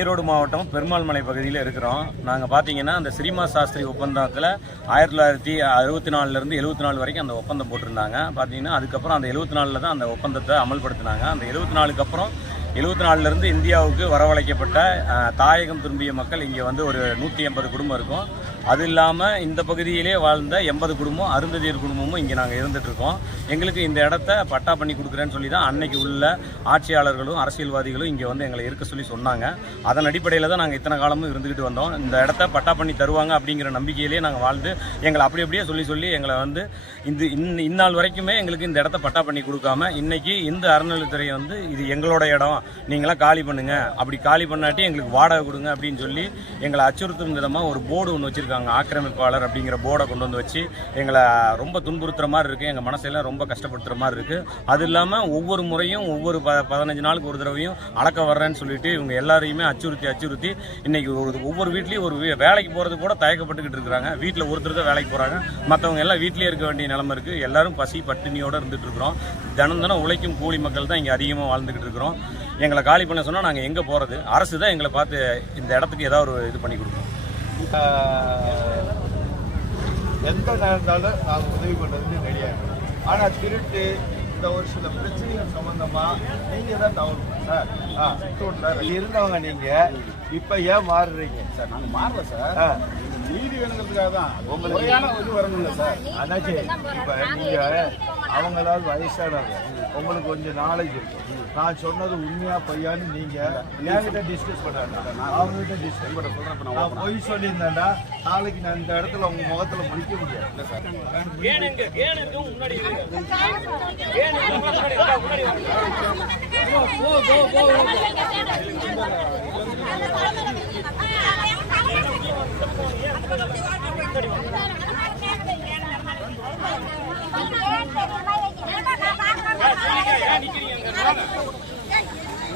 ஈரோடு மாவட்டம் பெருமாள்மலை பகுதியில் இருக்கிறோம். நாங்கள் பார்த்தீங்கன்னா அந்த ஸ்ரீமா சாஸ்திரி ஒப்பந்தத்தில் ஆயிரத்தி தொள்ளாயிரத்தி அறுபத்தி நாலுலேருந்து எழுபத்தி நாலு வரைக்கும் அந்த ஒப்பந்தம் போட்டிருந்தாங்க. பார்த்தீங்கன்னா அதுக்கப்புறம் அந்த எழுபத்தி நாலில் தான் அந்த ஒப்பந்தத்தை அமல்படுத்தினாங்க. அந்த எழுபத்தி நாலுக்கு அப்புறம் எழுபத்தி நாலுலேருந்து இந்தியாவுக்கு வரவழைக்கப்பட்ட தாயகம் திரும்பிய மக்கள் இங்கே வந்து ஒரு நூற்றி எண்பது குடும்பம் இருக்கும். அது இல்லாமல் இந்த பகுதியிலே வாழ்ந்த எண்பது குடும்பம் அருந்ததியர் குடும்பமும் இங்கே நாங்கள் இருந்துகிட்ருக்கோம் எங்களுக்கு இந்த இடத்த பட்டா பண்ணி கொடுக்குறேன்னு சொல்லி தான் அன்னைக்கு உள்ள ஆட்சியாளர்களும் அரசியல்வாதிகளும் இங்கே வந்து எங்களை இருக்க சொல்லி சொன்னாங்க. அதன் அடிப்படையில் தான் நாங்கள் இத்தனை காலமும் இருந்துக்கிட்டு வந்தோம். இந்த இடத்த பட்டா பண்ணி தருவாங்க அப்படிங்கிற நம்பிக்கையிலே நாங்கள் வாழ்ந்து எங்களை அப்படி அப்படியே சொல்லி சொல்லி எங்களை வந்து இந்த இந் இந்நாள் வரைக்குமே எங்களுக்கு இந்த இடத்த பட்டா பண்ணி கொடுக்காம இன்றைக்கி இந்த அறநிலைத்துறை வந்து இது எங்களோட இடம். நீங்களாம் காலி பண்ணுங்க. அப்படி காலி பண்ணாட்டி எங்களுக்கு வாடகை கொடுங்க அப்படின்னு சொல்லி எங்களை அச்சுறுத்தும் விதமாக ஒரு போர்டு ஒன்று வச்சுருக்காங்க. ஆக்கிரமிப்பாளர் அப்படிங்கிற போர்டை கொண்டு வந்து வச்சு எங்களை ரொம்ப துன்புறுத்துற மாதிரி இருக்குது எங்கள் மனசெல்லாம் ரொம்ப கஷ்டப்படுத்துகிற மாதிரி இருக்குது அது இல்லாமல் ஒவ்வொரு முறையும் ஒவ்வொரு ப பதினஞ்சு நாளுக்கு ஒரு தடவையும் அளக்க வர்றேன்னு சொல்லிட்டு இவங்க எல்லாரையுமே அச்சுறுத்தி அச்சுறுத்தி இன்றைக்கி ஒரு ஒவ்வொரு வீட்லேயும் ஒரு வே- வேலைக்கு போகிறது கூட தயக்கப்பட்டுக்கிட்டு இருக்கிறாங்க. வீட்டில் ஒருத்தர் தான் வேலைக்கு போகிறாங்க மற்றவங்க எல்லாம் வீட்டிலேயே இருக்க வேண்டிய நிலைமை இருக்குது எல்லாரும் பசி பட்டினியோடு இருந்துட்டு இருக்கிறோம். தினம் தினம் உழைக்கும் கூலி மக்கள் தான் இங்கே அதிகமாக வாழ்ந்துக்கிட்டு இருக்கிறோம். எங்களை காலி பண்ண சொன்னால் நாங்கள் எங்கே போகிறது அரசு தான் எங்களை பார்த்து இந்த இடத்துக்கு ஏதாவது ஒரு இது பண்ணி கொடுக்கணும் ஆஹ் எந்த நேரத்தாலும் நாங்கள் உதவி பண்ணுறதுக்கு ரெடியாக இருக்கோம். ஆனால் திருட்டு இந்த ஒரு சில பிரச்சனைகள் சம்மந்தமாக நீங்கள் தான் தவறு சார் ஆ ரோட்டில் இருந்தவங்க நீங்கள் இப்போ ஏன் மாறுறீங்க? சார் நாங்க மாறல சார். நீதி வேணுங்கிறதுக்காக தான் உங்களுக்கு முறையான இது வரணும்ல சார். அண்ணாச்சி இப்போ நீங்கள் அவங்களாவது வயசானவங்க. உங்களுக்கு கொஞ்சம் நாலேஜ் இருக்கும் நான் சொன்னது உண்மையா பொய்யான்னு நீங்கள் என்கிட்ட டிஸ்கஸ் பண்ணாங்க அவங்ககிட்ட டிஸ்கஸ் பண்ண சொல்கிறேன் நான் பொய் சொல்லியிருந்தேன்டா நாளைக்கு நான் இந்த இடத்துல உங்கள் முகத்தில் முடிக்க முடியாது. இல்லை சார்.